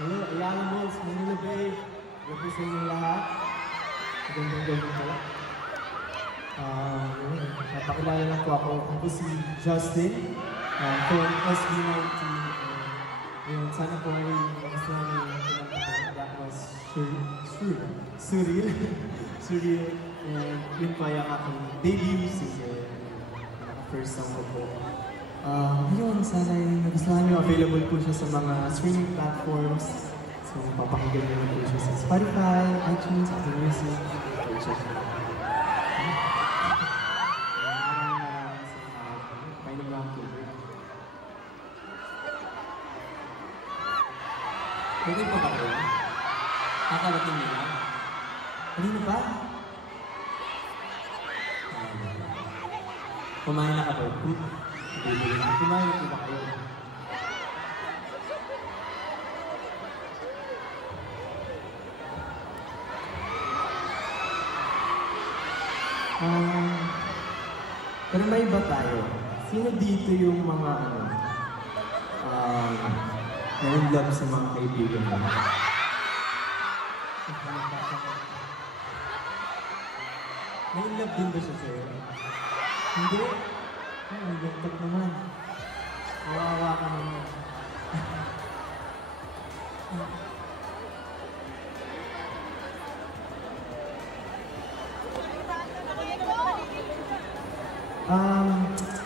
Hello, Ayala Malls, Manila Bay. Gabi sa inyo lahat. Magandang gabi pala. Napakilala lang po ako. Ako si Justin from SB19. Sana po ay gusto namin pinagpapalala. That was surreal. Surreal. And yun po yung aking debut single. First song ko po. Yun, sana yung nagustuhan nyo. Available po siya sa mga streaming platforms. So, papakinggan nyo po siya sa Spotify, iTunes, Apple Music. Maraming sa Painom lang po. Pwede pa ba kayo? Kakarating nila? Kanina ba? Kumain na ka ba? Kumain na po ba kayo? Pero may iba tayo. Sino dito yung mga na-in-love sa mga kaibigan mo? Na-in-love din ba siya sa'yo? Hindi? Ay, nagtag naman. Kawawa ka naman.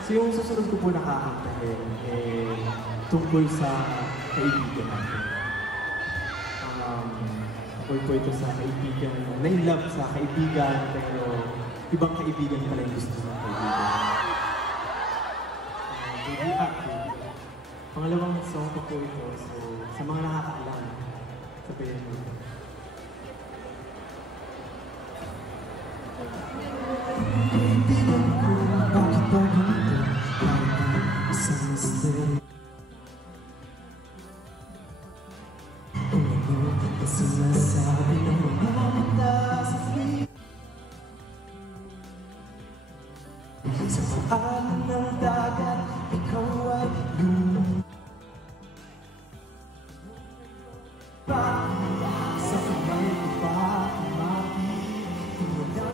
So yung susunod ko po nakakantahin tungkol sa kaibigan natin. Tungkol po ito sa kaibigan, na-in-love sa kaibigan, pero ibang kaibigan pala yung gusto ng kaibigan. Pangalawang song ko po ito, so sa mga nakakaalam, sabihin mo. Kaibigan ko, bakit ba ganito? Isang mistake. Kung ano ang sinasabi ng mga mata sa free. Sa paanan ng dagat, ikaw ay lumabas. Sa kamay ko pa kumapit, kung wala.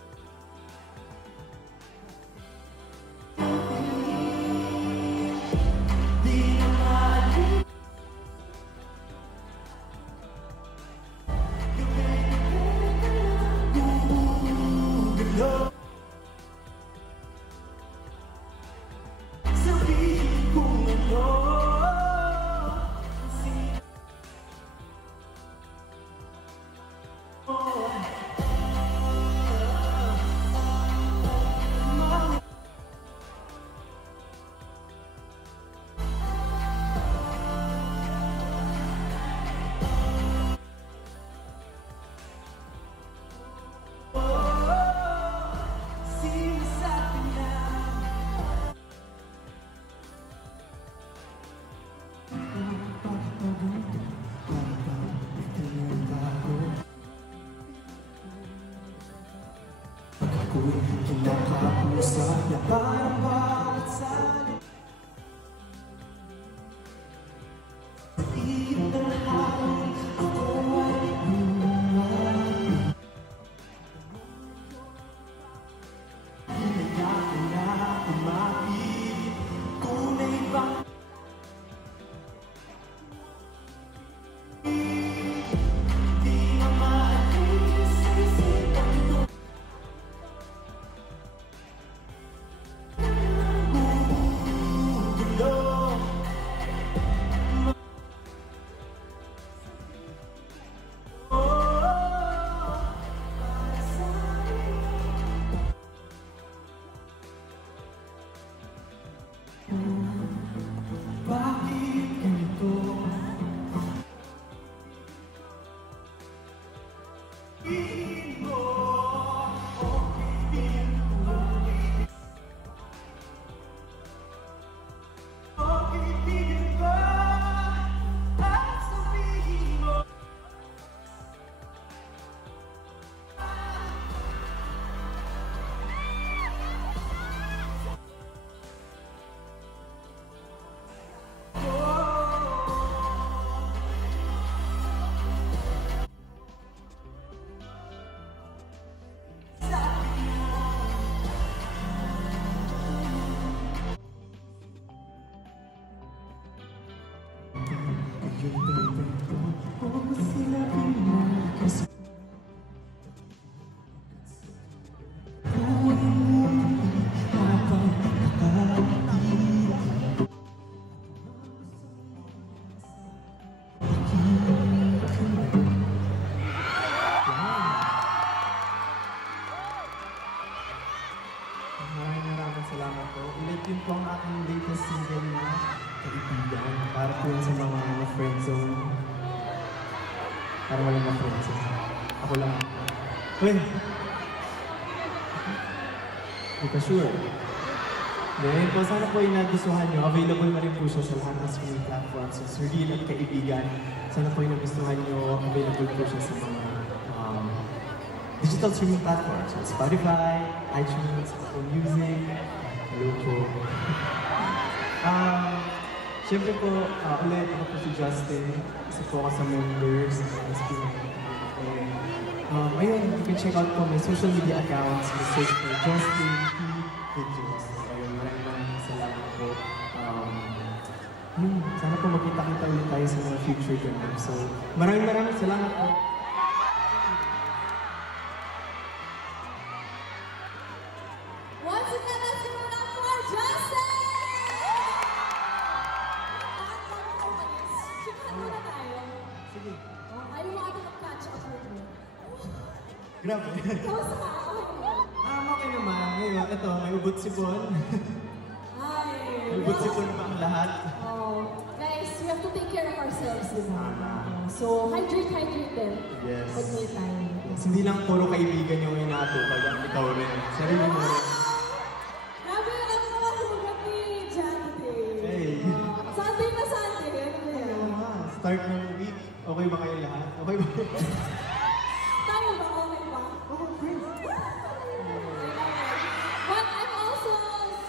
Ako'y kinakausap na parang bawat salita. Sa iyo ng hangin, ako ay lumapit. Hinayaan ko na kumapit. Tunay bang di na maalis sa isipan ko. aking latest single na Kaibigan. Para po yun sa mga friend zone. Para walang ma-friend zone. Ako lang. Well, hindi ka sure. Then po, sana po yung nagustuhan nyo. Available na rin po siya sa lahat ng streaming platforms. So, Surreal at Kaibigan. Sana po yung nagustuhan nyo. Available po siya sa mga digital streaming platforms. So, Spotify, iTunes, Apple Music. Hello po. Siyempre po, ulit ako po si Justin. Isa po ako sa members ng SB19. Ayun, you can check out po my social media accounts. Search for Justin P. Videos. Ayun, maraming salamat po. Sana po magkita-kita ulit tayo sa mga future ganun. So, maraming salamat po. Once again, let's give it up for Justin! Chikahan muna tayo. Sige. Ayaw mo ata mag-catch up with me. Grabe. Kamusta ka? Okay naman. Ngayon, ito, may ubot sipon. Ay. May ubot sipon pa ang lahat. Guys, we have to take care of ourselves, di ba? So, hydrate din. Yes. Pag may time. Yes, hindi lang puro kaibigan yung inaatupag, ikaw rin. Sarili mo rin. Grabe, ang mga hugot ni Jante. Hey. Sunday na Sunday. Ano ba yan? Ano nga, start ng week. Okay ba kayo lahat? Okay ba? Tayo ba? Okay ba? Oh, great. But I'm also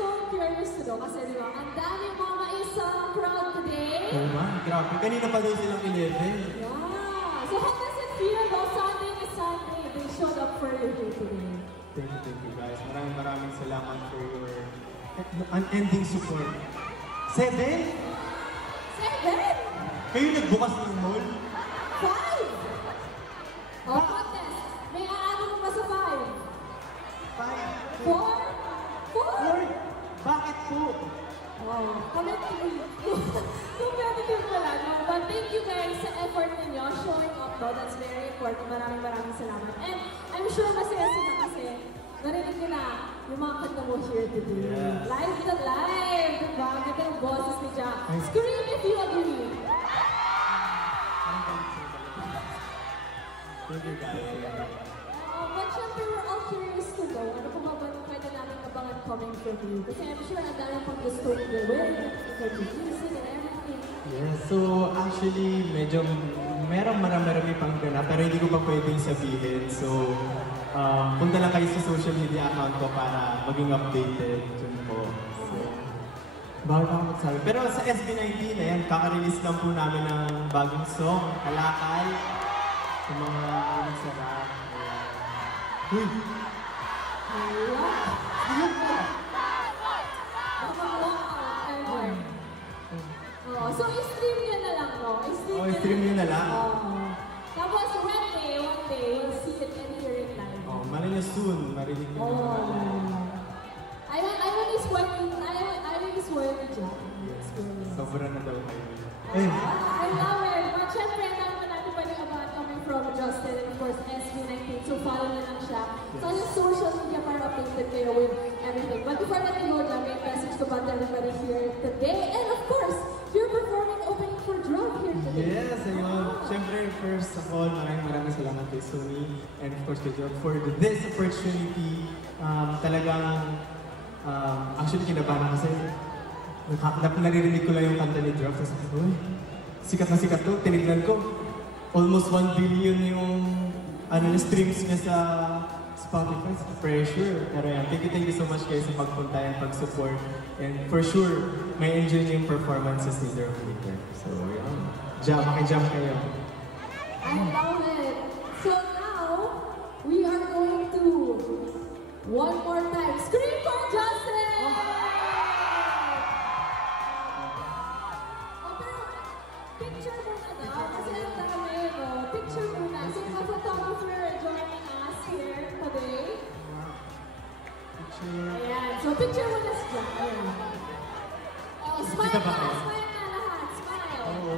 so curious to know kasi di ba, ang dami mga isa crowd today. Oo nga, grabe. Kanina pa daw silang 11. Yeah. So how does it feel though? Sunday is Sunday. They showed up for you here today. Thank you guys. Maraming salamat for your unending support. 7? 7? Kayo nagbukas ng mall? 5? Oh, contest. May aano mo pa sa 5? 5? 4? 4? Bakit po? Oh, kami 3. Competitive na lang. No? But thank you guys sa effort ninyo, showing up though. That's very important. Maraming salamat. And I'm sure masaya sila kasi narinig nila yung mga kanta mo here today. Yes. Live na live! Diba? Ganda ng boses ni Jack. Scream if you agree. Thank you guys. But syempre, we're all curious to know ano pa ba pwede namin abangan coming from you? Kasi I'm sure ang dami pang gusto nyo gawin, music and everything. Yes, so actually, medyo marami pang ganap, pero hindi ko pa pwedeng sabihin. So, punta lang kayo sa social media account ko para maging updated. Yun po. So, bawal pa ako magsabi. Pero sa SB19, ayan, kaka-release lang po namin ng bagong song, Kalakal. Sa mga nagsarap. Uy! Ayun po! So, i-stream nyo na lang, no? I-stream nyo na lang. Tapos, one day, we'll see it and hear it live. Marinig nyo soon. Marinig nyo naman. I will swear to Jack. Yes. Sobra na daw kayo. I love it. But syempre, ang dami natin pwede about coming from Justin and of course, SB19. So, follow na lang siya. So, on yung social media para updated kayo with everything. But before that, you go lang, may message to about everybody here today. And of course, you're performing opening for Drug here today. Yes, ayun. Siyempre, first of all, maraming salamat kay Sony and of course kay Drug for this opportunity. Actually, kinabahan kasi naririnig ko lang yung kanta ni Drug. Tapos, uy, sikat na sikat to. Tinignan ko, almost 1 billion yung streams niya sa Spotify. Pressure. Pero yan, thank you so much guys sa pagpunta and pag-support. And for sure, may enjoy yung performances ni Drug later. So, yun. Maki-jump kayo. I love it. So now, we are going to one more time. Scream for Justin! Pero, picture muna daw. Kasi ang dami, no? Picture muna. So, yung photographer joining us here today. Picture. Ayan. So, picture muna si Jack. Ayan. Oh, smile na. Smile na lahat. Smile. Oo.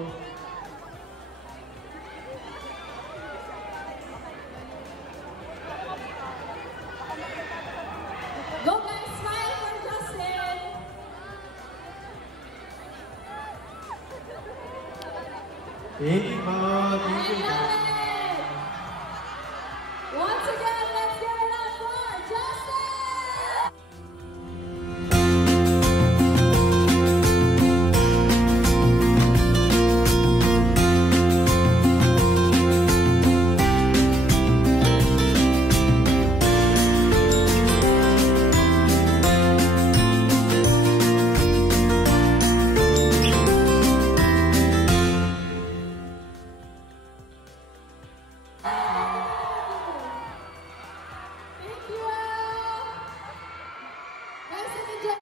Go guys, smile for Justin! Thank you po. I Thank you. love it! Once again, let's give it up for Justin!